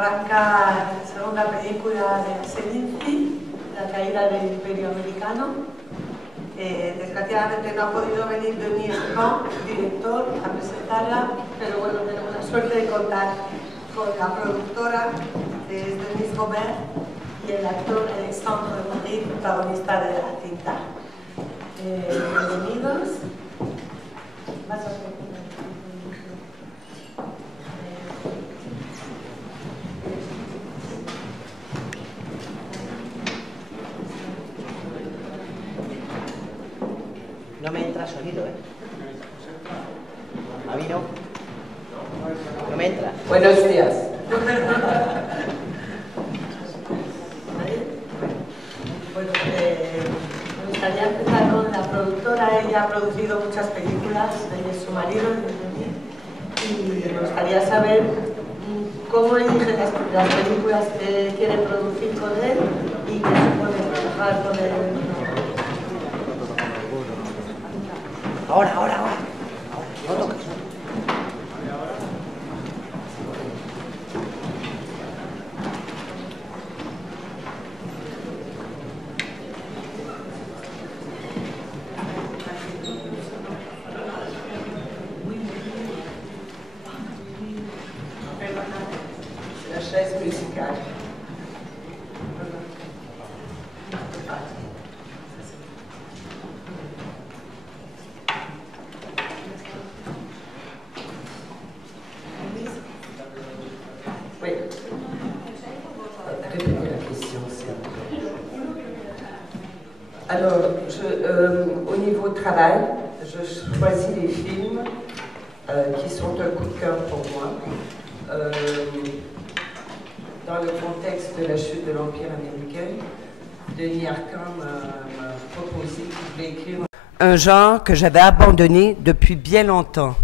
arranca la segunda película de Selinci, La caída del Imperio Americano. Desgraciadamente no ha podido venir Denis Arcand, director, a presentarla, pero bueno, tenemos la suerte de contar con la productora, que es Denise Robert, y el actor Alexandre Marie, protagonista de la cinta. Bienvenidos. Vas a hacer no me entra sonido, ¿eh? A mí no. No me entra. Buenos días. Bueno, me gustaría empezar con la productora. Ella ha producido muchas películas, ella es su marido, y me gustaría saber cómo elige las películas que quiere producir con él y qué supone trabajar con él. Ahora. No toques. La chaise musicale. Oui. Répétez la question, s'il vous plaît. Alors, au niveau travail, je choisis les films qui sont un coup de cœur pour moi. Dans le contexte de la chute de l'Empire américain, Denis Arcand m'a proposé qu'il voulait écrire un genre que j'avais abandonné depuis bien longtemps.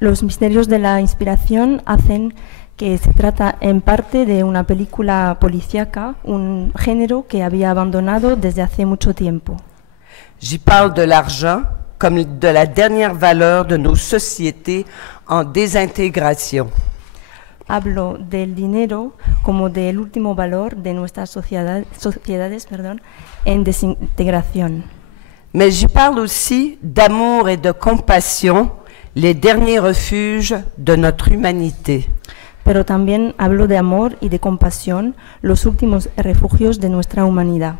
Los misterios de la inspiración hacen que se trata en parte de una película policíaca, un género que había abandonado desde hace mucho tiempo. J'y parle de l'argent comme de la dernière valeur de nos sociétés en désintégration. Hablo del dinero como del último valor de nuestras sociedades en desintegración. Mais j'y parle aussi d'amour et de compassion, les derniers refuges de notre humanité. Pero también hablo de amor y de compasión, los últimos refugios de nuestra humanidad.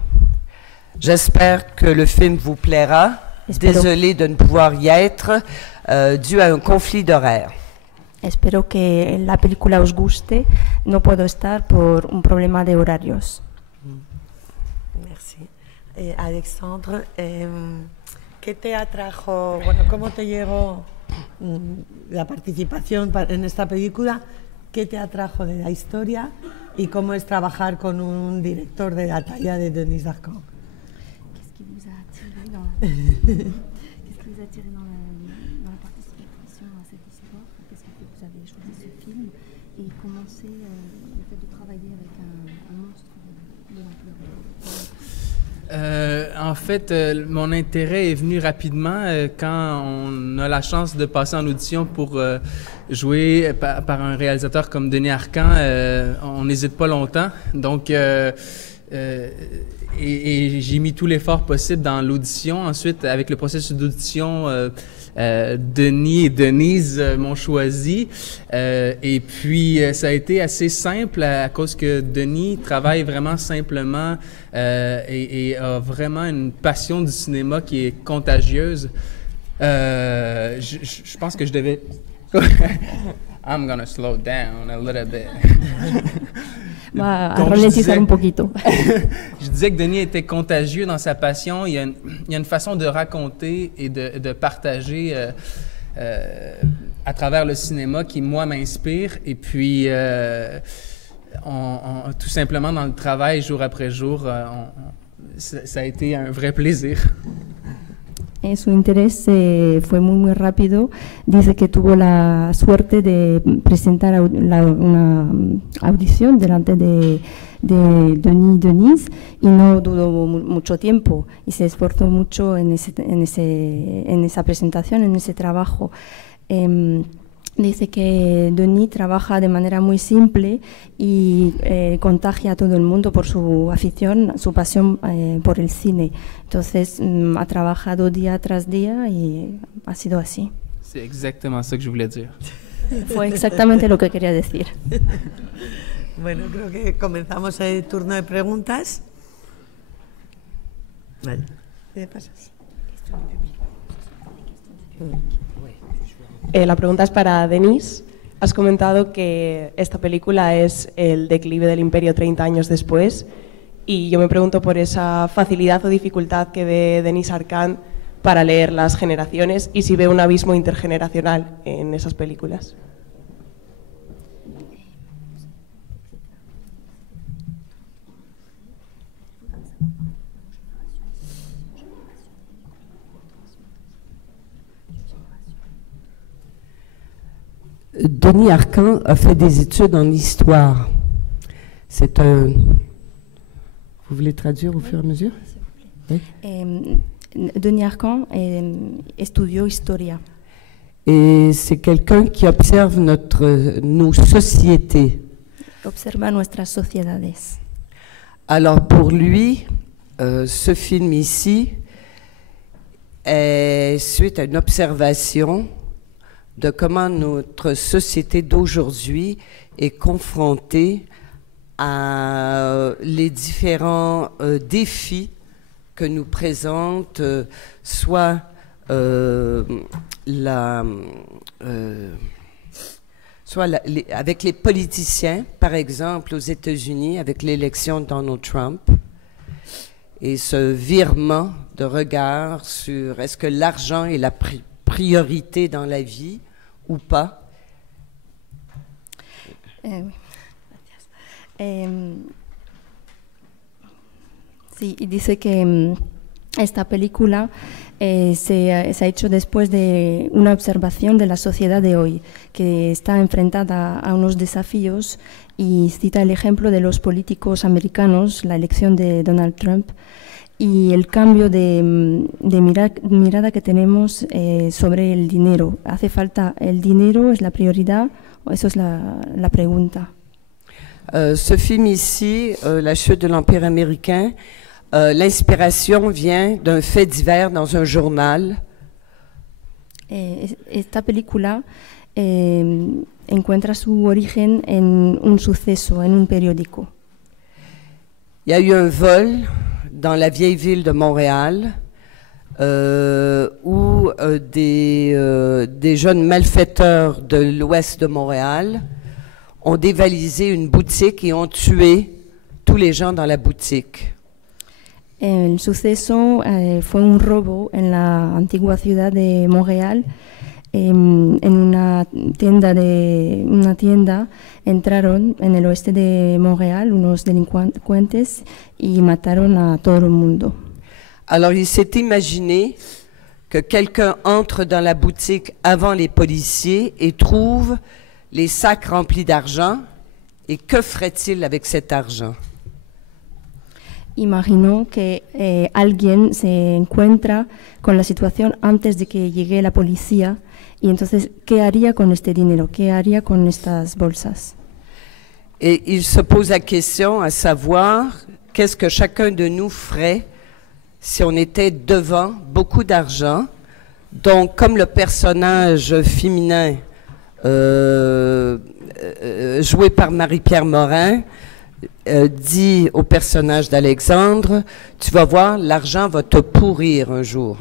J'espère que le film vous plaira. Désolée de ne pouvoir y être, dû à un conflit d'horaire. Espero que la película os guste. No puedo estar por un problema de horarios. Merci. Alexandre, ¿qué te atrajo, cómo te llegó la participación en esta película? ¿Qué te atrajo de la historia y cómo es trabajar con un director de la talla de Denis Arcand? Qu'est-ce qui vous a attiré dans la participation à cette histoire? Qu'est-ce qui fait que vous avez choisi ce film? Et comment c'est le fait de travailler avec un monstre de l'ampleur? En fait, mon intérêt est venu rapidement quand on a la chance de passer en audition pour jouer par un réalisateur comme Denis Arcand. On n'hésite pas longtemps. Donc, et j'ai mis tout l'effort possible dans l'audition. Ensuite, avec le processus d'audition, Denis et Denise m'ont choisi. Et puis, ça a été assez simple à cause que Denis travaille vraiment simplement et a vraiment une passion du cinéma qui est contagieuse. Je pense que je devais... I'm gonna slow down a little bit. Va a ralentizar un poquito. Je disais que Denis était contagieux dans sa passion. Il y a une façon de raconter et de partager à travers le cinéma qui, moi, m'inspire. Et puis, tout simplement, dans le travail, jour après jour, ça a été un vrai plaisir. Su interés fue muy rápido. Dice que tuvo la suerte de presentar una audición delante de Denis y Denise y no dudó mucho tiempo y se esforzó mucho en esa presentación, en ese trabajo. Dice que Denis trabaja de manera muy simple y contagia a todo el mundo por su afición, su pasión por el cine. Entonces ha trabajado día tras día y ha sido así. C'est exactement ça que je voulais dire. Fue exactamente lo que quería decir. Bueno, creo que comenzamos el turno de preguntas. Vale. ¿Qué pasas? La pregunta es para Denis. Has comentado que esta película es el declive del imperio 30 años después y yo me pregunto por esa facilidad o dificultad que ve Denis Arcand para leer las generaciones y si ve un abismo intergeneracional en esas películas. Denis Arcand a fait des études en histoire. C'est un... Vous voulez traduire au fur et à mesure? Oui. Denis Arcand estudió historia. Et c'est quelqu'un qui observe nos sociétés. Observa nuestras sociedades. Alors pour lui, ce film ici est suite à une observation de comment notre société d'aujourd'hui est confrontée à les différents défis que nous présente soit avec les politiciens, par exemple aux États-Unis, avec l'élection de Donald Trump, et ce virement de regard sur est-ce que l'argent est la priorité dans la vie ou pas. Oui. Sí, y dice que esta película se ha hecho después de una observación de la sociedad de hoy, que está enfrentada a unos desafíos, y cita el ejemplo de los políticos americanos, la elección de Donald Trump, y el cambio de mirada que tenemos sobre el dinero. ¿Hace falta el dinero? ¿Es la prioridad? Eso es la pregunta. Ce film ici, La chute de l'Empire américain, l'inspiration vient d'un fait divers dans un journal. Esta película encuentra su origen en un suceso, en un periódico. Il y a eu un vol dans la vieille ville de Montréal où des jeunes malfaiteurs de l'ouest de Montréal ont dévalisé une boutique et ont tué tous les gens dans la boutique. El suceso fue un robo en la antigua ciudad de Montréal. En una tienda entraron en el oeste de Montréal unos delincuentes y mataron a todo el mundo. Alors il s'est imaginé que quelqu'un entre dans la boutique avant les policiers et trouve les sacs remplis d'argent, et que ferait-il avec cet argent? Imaginó que alguien se encuentra con la situación antes de que llegue la policía, y entonces, ¿qué haría con este dinero? ¿Qué haría con estas bolsas? Et il se pose la question à savoir qu'est-ce que chacun de nous ferait si on était devant beaucoup d'argent. Donc, comme le personnage féminin joué par Marie-Pierre Morin dit au personnage d'Alexandre, tu vas voir, l'argent va te pourrir un jour.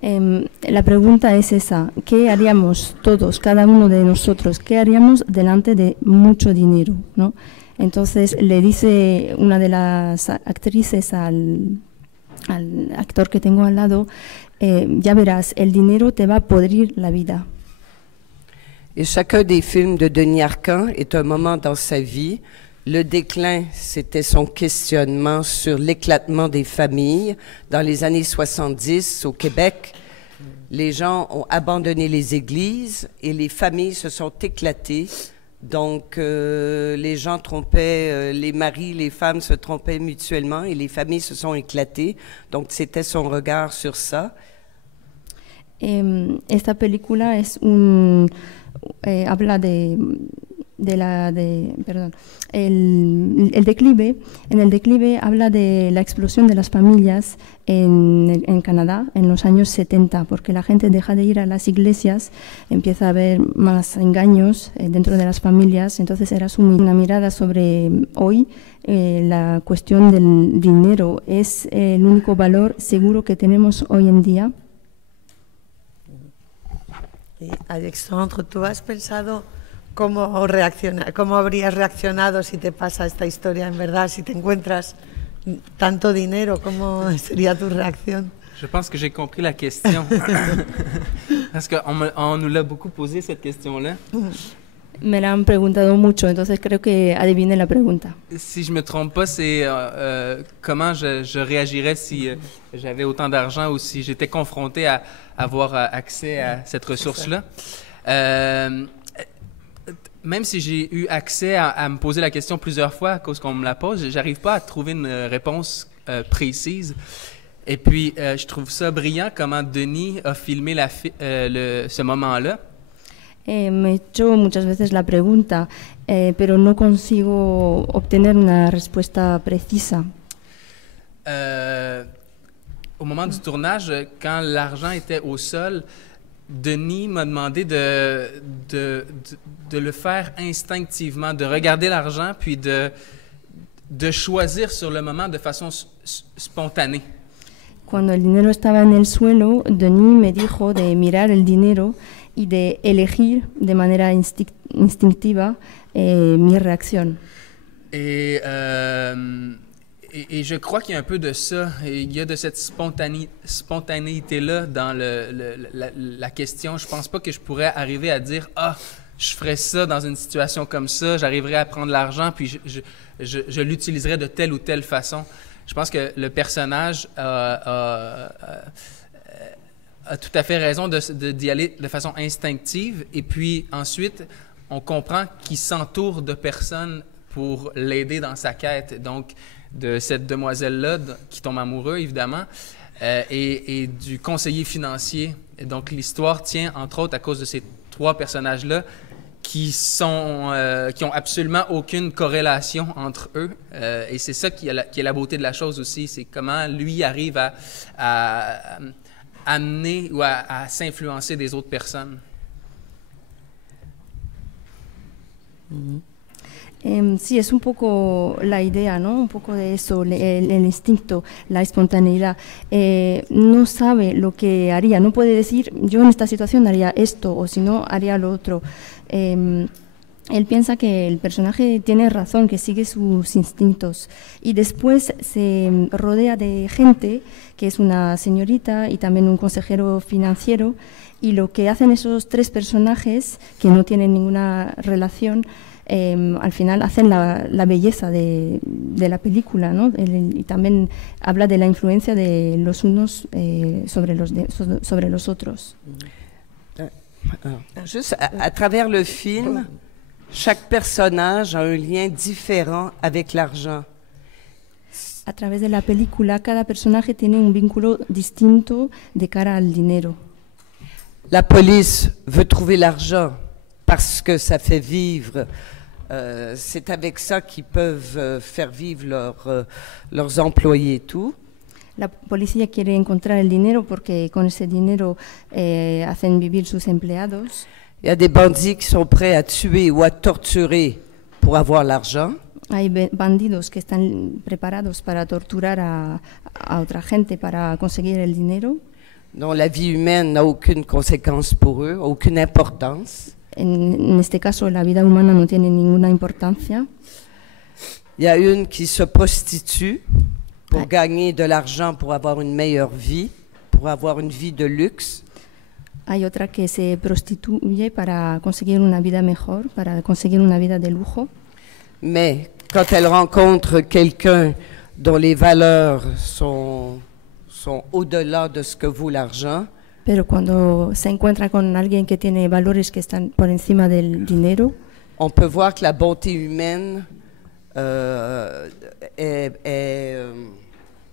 La pregunta es esa: ¿qué haríamos todos, cada uno de nosotros? ¿Qué haríamos delante de mucho dinero, ¿no? Entonces le dice una de las actrices al actor que tengo al lado, ya verás, el dinero te va a podrir la vida. Et chacun des films de Denis Arcand est un moment dans sa vie. Le déclin, c'était son questionnement sur l'éclatement des familles. Dans les années 70, au Québec, les gens ont abandonné les églises et les familles se sont éclatées. Donc, les gens trompaient, les maris, les femmes se trompaient mutuellement et les familles se sont éclatées. Donc, c'était son regard sur ça. Esta película es habla el declive. En el declive habla de la explosión de las familias en Canadá en los años 70, porque la gente deja de ir a las iglesias, empieza a haber más engaños dentro de las familias. Entonces era una mirada sobre hoy. La cuestión del dinero es el único valor seguro que tenemos hoy en día. Y Alexandre, ¿tú has pensado cómo habrías reaccionado si te pasa esta historia en verdad, si te encuentras tanto dinero, cómo sería tu reacción? Je pense que j'ai compris la question. Parce qu'on nous l'a beaucoup posé cette question-là. Me la han preguntado mucho, entonces creo que adivine la pregunta. Si je me trompe pas, c'est comment je réagirais si j'avais autant d'argent ou si j'étais confronté à avoir accès à cette ressource-là. Même si j'ai eu accès à me poser la question plusieurs fois à cause qu'on me la pose, j'arrive pas à trouver une réponse précise. Et puis, je trouve ça brillant comment Denis a filmé ce moment-là. Me he hecho muchas veces la pregunta, pero no consigo obtener una respuesta precisa. Au moment du tournage, quand l'argent était au sol, Denis m'a demandé de le faire instinctivement, de regarder l'argent puis de choisir sur le moment de façon spontanée. Cuando el dinero estaba en el suelo, Denis me dijo de mirar el dinero y de elegir de manera instintiva mi reacción. Et je crois qu'il y a un peu de ça. Et il y a de cette spontanéité-là dans la question. Je pense pas que je pourrais arriver à dire « Ah, je ferais ça dans une situation comme ça, j'arriverais à prendre l'argent, puis je l'utiliserais de telle ou telle façon. » Je pense que le personnage a tout à fait raison d'y aller de façon instinctive. Et puis ensuite, on comprend qu'il s'entoure de personnes pour l'aider dans sa quête. Donc, de cette demoiselle-là qui tombe amoureux, évidemment, et du conseiller financier. Et donc, l'histoire tient, entre autres, à cause de ces trois personnages-là qui ont absolument aucune corrélation entre eux. Et c'est ça qui est la beauté de la chose aussi. C'est comment lui arrive à amener ou à s'influencer des autres personnes. Sí, es un poco la idea, ¿no? Un poco de eso, el instinto, la espontaneidad. No sabe lo que haría, no puede decir, yo en esta situación haría esto, o si no, haría lo otro. Él piensa que el personaje tiene razón, que sigue sus instintos, y después se rodea de gente, que es una señorita y también un consejero financiero, y lo que hacen esos tres personajes, que no tienen ninguna relación, al final hacen la belleza de la película, ¿no? Y también habla de la influencia de los unos sobre los otros. Juste à travers le film, chaque personnage a un lien différent avec l'argent. A través de la película, cada personaje tiene un vínculo distinto de cara al dinero. La police veut trouver l'argent parce que ça fait vivre. C'est avec ça qu'ils peuvent faire vivre leurs employés et tout. La policía quiere encontrar el dinero porque con ese dinero hacen vivir sus empleados. Il y a des bandits qui sont prêts à tuer ou à torturer pour avoir l'argent. Hay bandidos que están preparados para torturar a otra gente para conseguir el dinero. dont la vie humaine n'a aucune conséquence pour eux, aucune importance. En este caso, la vida humana no tiene ninguna importancia. Il y a une qui se prostitue pour gagner de l'argent, pour avoir une meilleure vie, pour avoir une vie de luxe. Hay otra que se prostituye para conseguir una vida mejor, para conseguir una vida de lujo. Mais quand elle rencontre quelqu'un dont les valeurs sont au-delà de ce que vaut l'argent, Pero cuando se encuentra con alguien que tiene valores que están por encima del dinero, on peut voir que la bonté humaine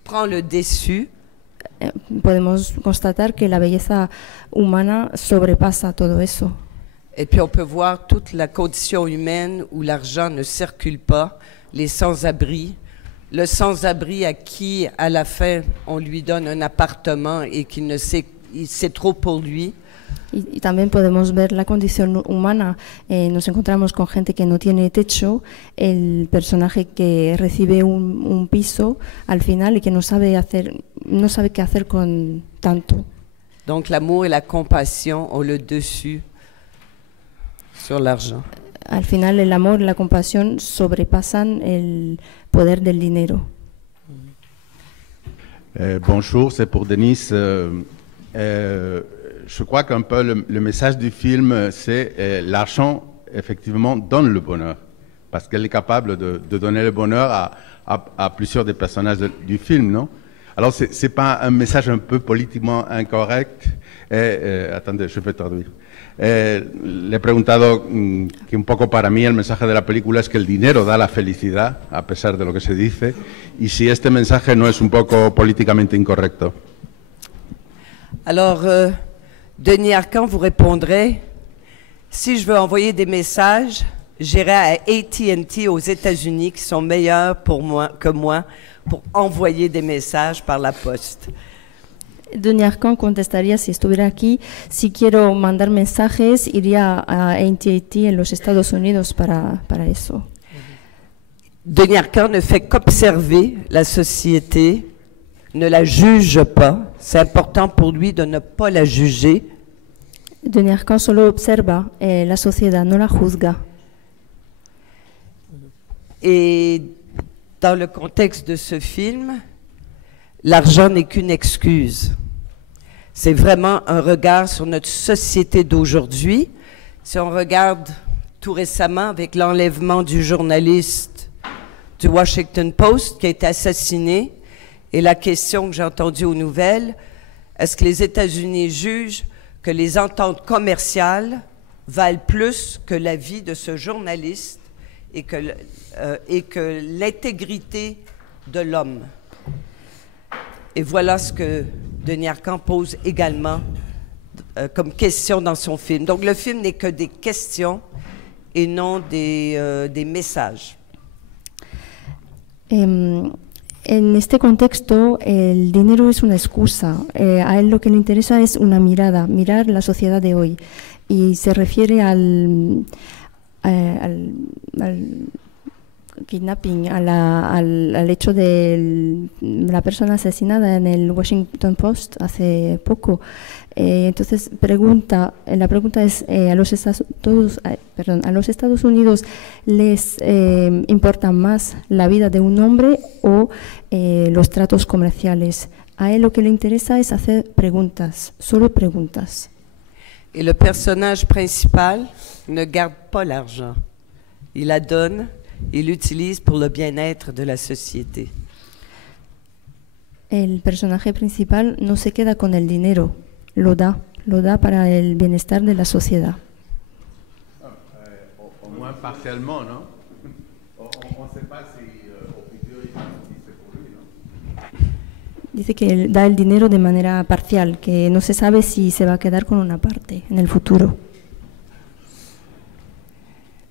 prend le dessus podemos constatar que la belleza humana sobrepasa todo eso. Et puis on peut voir toute la condition humaine où l'argent ne circule pas, les sans-abri, le sans-abri à qui, à la fin, on lui donne un appartement et qu'il ne sait, c'est trop pour lui. Y también podemos ver la condición humana. Nos encontramos con gente que no tiene techo, el personaje que recibe un piso al final y que no sabe qué hacer con tanto. Donc l'amour et la compassion ont le dessus sur l'argent. Al final el amor y la compasión sobrepasan el poder del dinero. Bonjour, c'est pour Denise. Je crois qu'un peu le message du film, c'est l'argent, effectivement, donne le bonheur. Parce qu'elle est capable de donner le bonheur à plusieurs des personnages du film, non? Alors, ce n'est pas un message un peu politiquement incorrect. Attendez, je vais traduire. Le he preguntado que un poco para mí el mensaje de la película es que el dinero da la felicidad, a pesar de lo que se dice, y si este mensaje no es un poco políticamente incorrecto. Alors, Denis Arcand vous répondrait, si je veux envoyer des messages, j'irai à AT&T aux États-Unis qui sont meilleurs que moi pour envoyer des messages par la poste. Denis Arcand contestaría si estuviera aquí, si quiero mandar mensajes, iría a AT&T en los Estados Unidos para eso. Denis Arcand ne fait qu'observer la société, ne la juge pas. C'est important pour lui de ne pas la juger. Denis Arcand solo observa la sociedad, no la juzga. Et dans le contexte de ce film, l'argent n'est qu'une excuse. C'est vraiment un regard sur notre société d'aujourd'hui. Si on regarde tout récemment avec l'enlèvement du journaliste du Washington Post qui a été assassiné, et la question que j'ai entendue aux nouvelles, est-ce que les États-Unis jugent que les ententes commerciales valent plus que la vie de ce journaliste et que l'intégrité de l'homme? Et voilà ce que Denis Arcand pose également comme question dans son film. Donc le film n'est que des questions et non des messages. En este contexto, el dinero es una excusa. A él lo que le interesa es una mirada, mirar la sociedad de hoy. Y se refiere al kidnapping, al hecho de la persona asesinada en el Washington Post hace poco. Entonces la pregunta es, ¿a los Estados Unidos les importa más la vida de un hombre o los tratos comerciales? A él lo que le interesa es hacer preguntas, solo preguntas. Et le personnage principal ne garde pas l'argent. Il la donne, il l'utilise pour le bien-être de la société. El personaje principal no se queda con el dinero. Lo da para el bienestar de la sociedad. Au moins partiellement, ¿no? On ne sait pas si au futur c'est pour lui, ¿no? Dice que da el dinero de manera parcial, que no se sabe si se va a quedar con una parte en el futuro.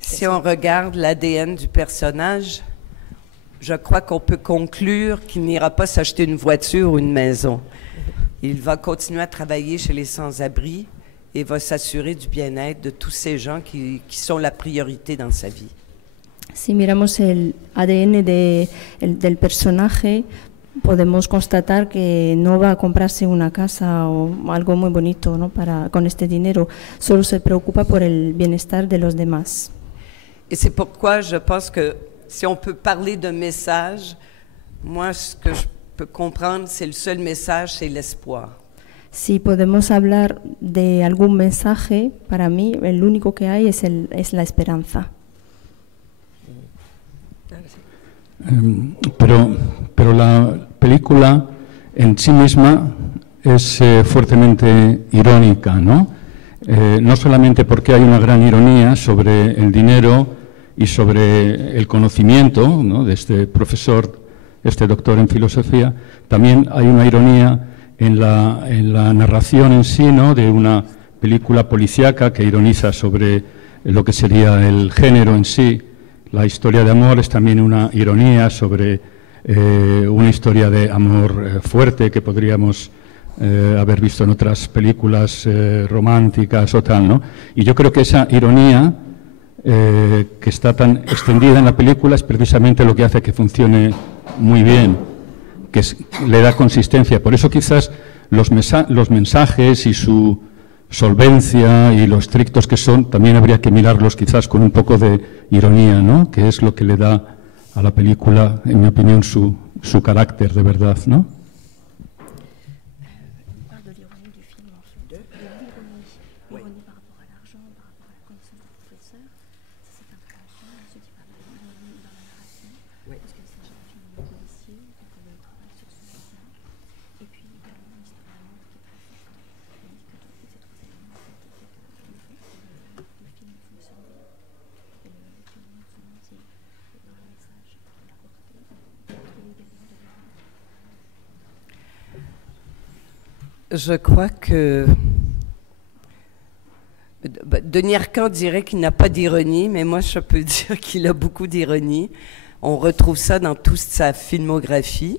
Si on regarde l'ADN du personnage, je crois qu'on peut conclure qu'il n'ira pas s'acheter une voiture ou une maison. Il va continuer à travailler chez les sans-abri et va s'assurer du bien-être de tous ces gens qui sont la priorité dans sa vie. Si miramos el ADN del personaje, podemos constatar que no va a comprarse una casa o algo muy bonito, ¿no? Con este dinero, solo se preocupa por el bienestar de los demás. Et c'est pourquoi je pense que si on peut parler d'un message, moi ce que je peux comprendre, c'est le seul message, c'est l'espoir. Si podemos hablar de algún mensaje, para mí el único que hay es la esperanza. Pero la película en sí misma es fuertemente irónica, ¿no? No solamente porque hay una gran ironía sobre el dinero y sobre el conocimiento, ¿no?, de este profesor, este doctor en filosofía, también hay una ironía en la narración en sí, ¿no?, de una película policíaca que ironiza sobre lo que sería el género en sí. La historia de amor es también una ironía sobre una historia de amor fuerte que podríamos haber visto en otras películas románticas o tal, ¿no? Y yo creo que esa ironía que está tan extendida en la película es precisamente lo que hace que funcione muy bien, que le da consistencia. Por eso quizás los mensajes y su solvencia y lo estrictos que son, también habría que mirarlos quizás con un poco de ironía, ¿no?, que es lo que le da a la película, en mi opinión, su carácter de verdad, ¿no? Je crois que Denis Arcand dirait qu'il n'a pas d'ironie, mais moi je peux dire qu'il a beaucoup d'ironie. On retrouve ça dans toute sa filmographie.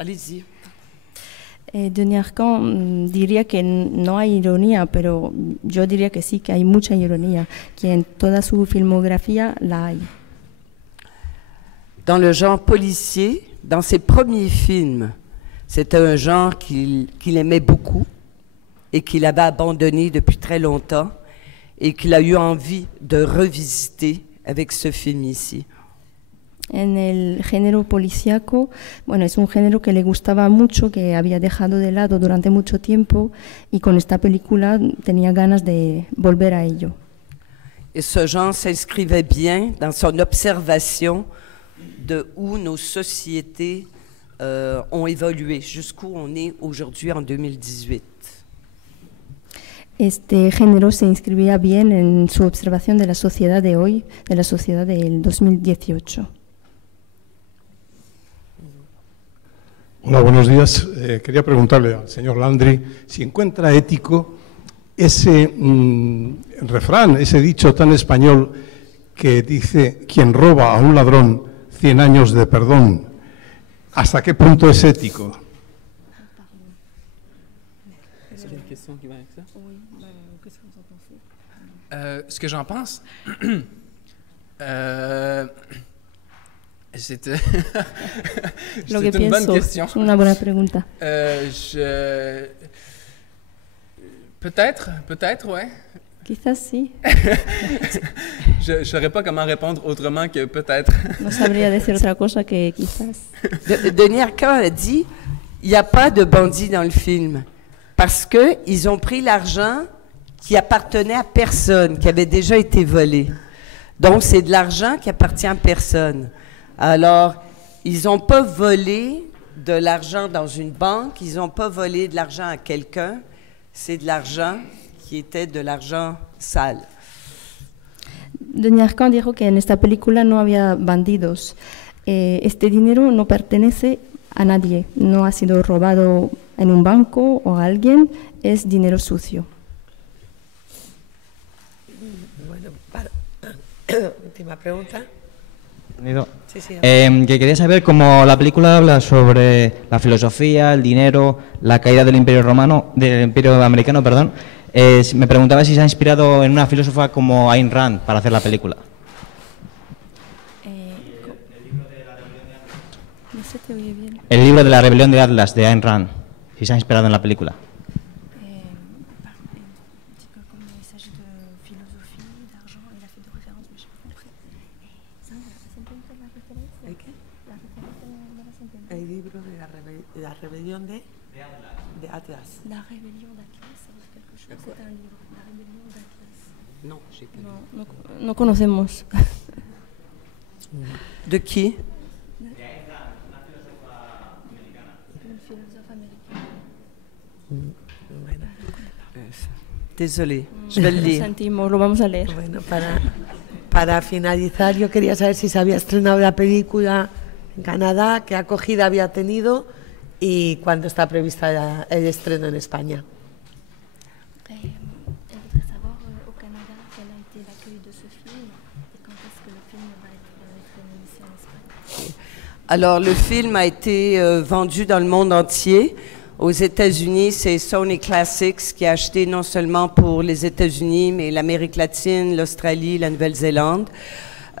Allez-y. Denis Arcand diría que no hay ironía, pero yo diría que sí, que hay mucha ironía, que en toda su filmografía la hay. Dans le genre policier, dans ses premiers films, c'était un genre qu'il aimait beaucoup et qu'il avait abandonné depuis très longtemps et qu'il a eu envie de revisiter avec ce film ici. En el género policíaco, bueno, es un género que le gustaba mucho, que había dejado de lado durante mucho tiempo y con esta película tenía ganas de volver a ello. Et ce genre s'inscrivait bien dans son observation de où nos sociétés ont évolué, jusqu'où on est aujourd'hui en 2018. Este género se inscribía bien en su observación de la sociedad de hoy, de la sociedad del 2018. Hola, buenos días. Quería preguntarle al señor Landry si encuentra ético ese refrán, ese dicho tan español que dice: quien roba a un ladrón, 100 años de perdón. ¿Hasta qué punto es ético? Ce que j'en pense, c'est une bonne question. Es una buena pregunta. Peut-être, ouais. Quizás sí. Je ne saurais pas comment répondre autrement que peut-être. No sabría decir otra cosa que quizás. Denis Arcand a dit, il n'y a pas de bandits dans le film, parce qu'ils ont pris l'argent qui appartenait à personne, qui avait déjà été volé. Donc, c'est de l'argent qui appartient à personne. Alors, ils n'ont pas volé de l'argent dans une banque, ils n'ont pas volé de l'argent à quelqu'un, c'est de l'argent qui était de l'argent sale. Denis Arcand dijo que en esta película no había bandidos. Este dinero no pertenece a nadie, no ha sido robado en un banco o a alguien, es dinero sucio. Bueno, última pregunta. Sí, sí, que quería saber cómo la película habla sobre la filosofía, el dinero, la caída del Imperio Americano, perdón. Me preguntaba si se ha inspirado en una filósofa como Ayn Rand para hacer la película. El libro de la rebelión de Atlas de Ayn Rand, si se ha inspirado en la película. El libro de la rebelión de Atlas. La rebelión de Atlas, ¿sabes quelque chose? C'est un libro, la rebelión de Atlas. Non, j'ai pas no conocemos. De qui? Bueno. Désolé, je vais le lire. Lo sentimos, lo vamos a leer. Bueno, para finalizar, yo quería saber si se había estrenado la película en Canadá, qué acogida había tenido y cuándo está prevista el estreno en España. Alors, le film a été vendu dans le monde entier. Aux États-Unis, c'est Sony Classics qui a acheté non seulement pour les États-Unis, mais l'Amérique latine, l'Australie, la Nouvelle-Zélande.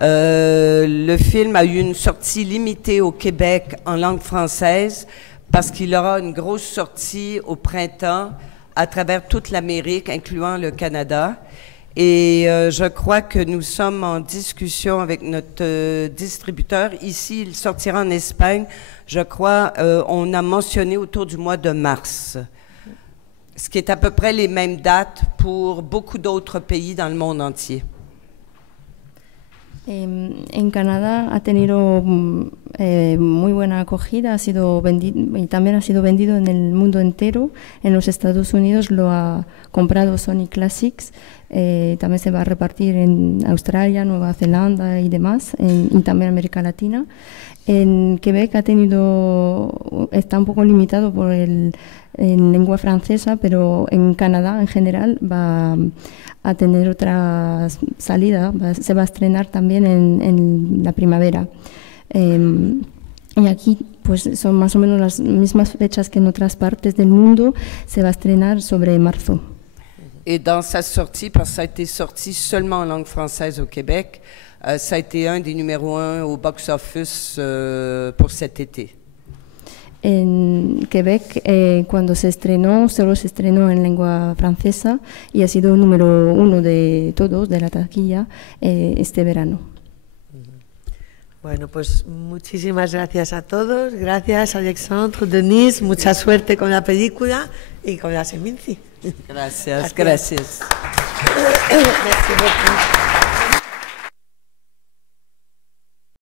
Le film a eu une sortie limitée au Québec en langue française parce qu'il aura une grosse sortie au printemps à travers toute l'Amérique, incluant le Canada. Et je crois que nous sommes en discussion avec notre distributeur. Ici, il sortira en Espagne. Je crois, on a mentionné autour du mois de mars, ce qui est à peu près les mêmes dates pour beaucoup d'autres pays dans le monde entier. En Canadá ha tenido muy buena acogida, ha sido vendido y también ha sido vendido en el mundo entero. En los Estados Unidos lo ha comprado Sony Classics, también se va a repartir en Australia, Nueva Zelanda y demás, y también América Latina. En Quebec está un poco limitado en lengua francesa, pero en Canadá en general va a tener otra salida, se va a estrenar también en la primavera. Y aquí pues son más o menos las mismas fechas que en otras partes del mundo, se va a estrenar sobre marzo. Et dans sa sortie, parce que ça a été sorti seulement en langue française au Québec, ça a été un des numéros 1 au box-office pour cet été. En Quebec, cuando se estrenó, solo se estrenó en lengua francesa y ha sido número 1 de todos, de la taquilla, este verano. Bueno, pues muchísimas gracias a todos. Gracias, Alexandre, Denise. Mucha suerte con la película y con la Seminci. Gracias, gracias. Merci beaucoup.